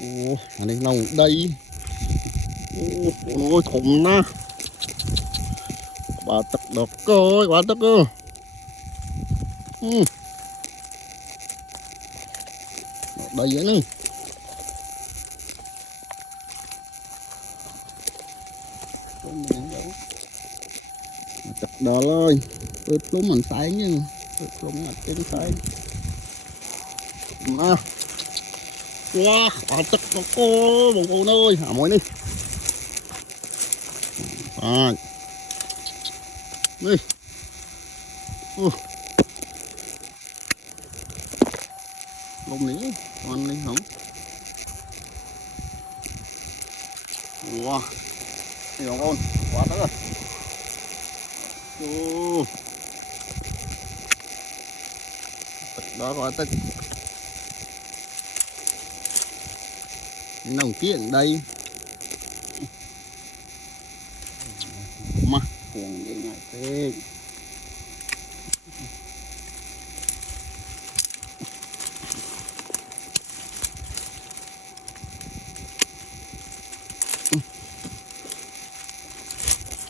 Ồ, này nồng đây. Ôi thùng na. Bà tật đọc cơ, bà tật cơ. Đây vậy nè. Tật đỏ ơi. Tôi lúm mình sáng chứ. Tôi lúm mặt trên sáng. Nè. Wow, bà tật đọc cơ, bụng bụng ơi. Hả mỗi đi. Rồi. Đi. Lông này con lên không? Wow, đây là con quá tớ rồi. Đó quá tớ. Nồng kiện đây. Mà cuồng như này thế.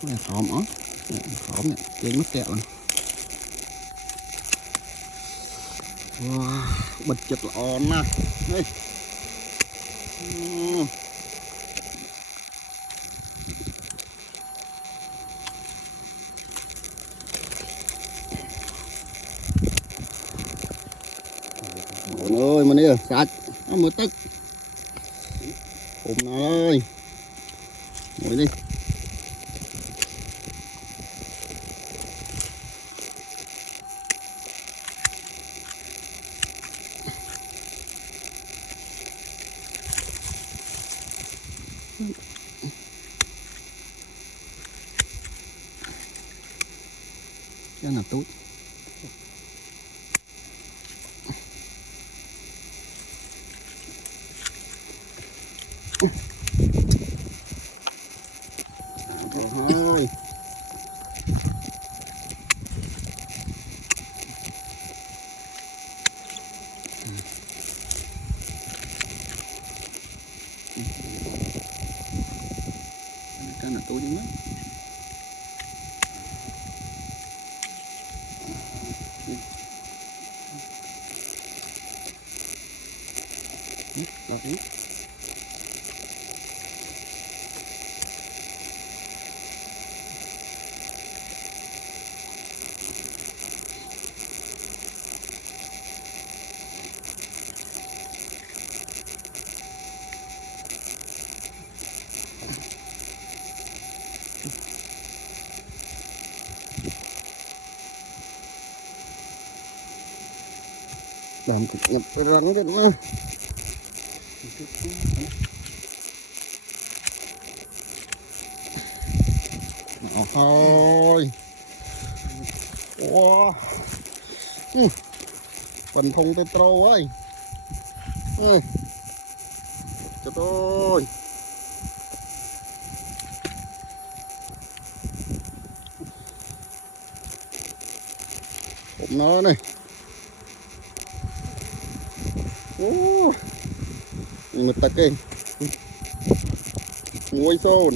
Này khóm ó. Khóm này, trên mất kẹo này. Wow, bật chật là ổn nè. Đây. Ôi ơi, mà đi sạch. Nó mới tức. Ôm nó ơi. Ngồi đi. Cái là tốt. Thôi. Cái là tốt lắm. Lọt đi. Làm cực nhập cái rắn cái nữa. Nào thôi. Wow. Phần thùng tetro ơi. Trời ơi. Ôm nó này. Ini metak ke. Ngồi son.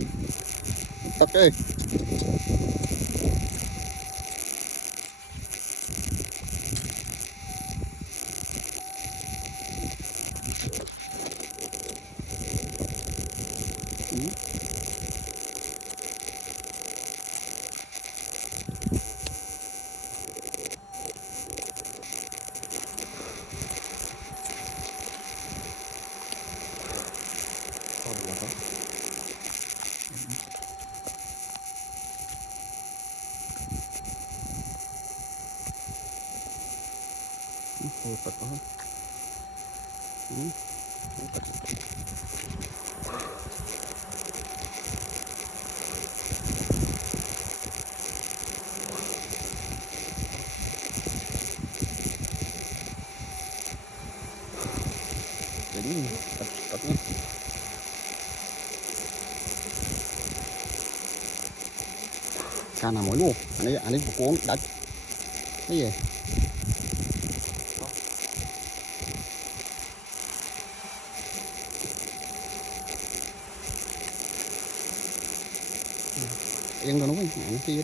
Metak ke. Ôi Phật quá. Đỉnh Phật quá. Cá nào mỗi luôn. Anh ấy một cuốn đánh. Cái gì? yên rồi nó với, nó kia.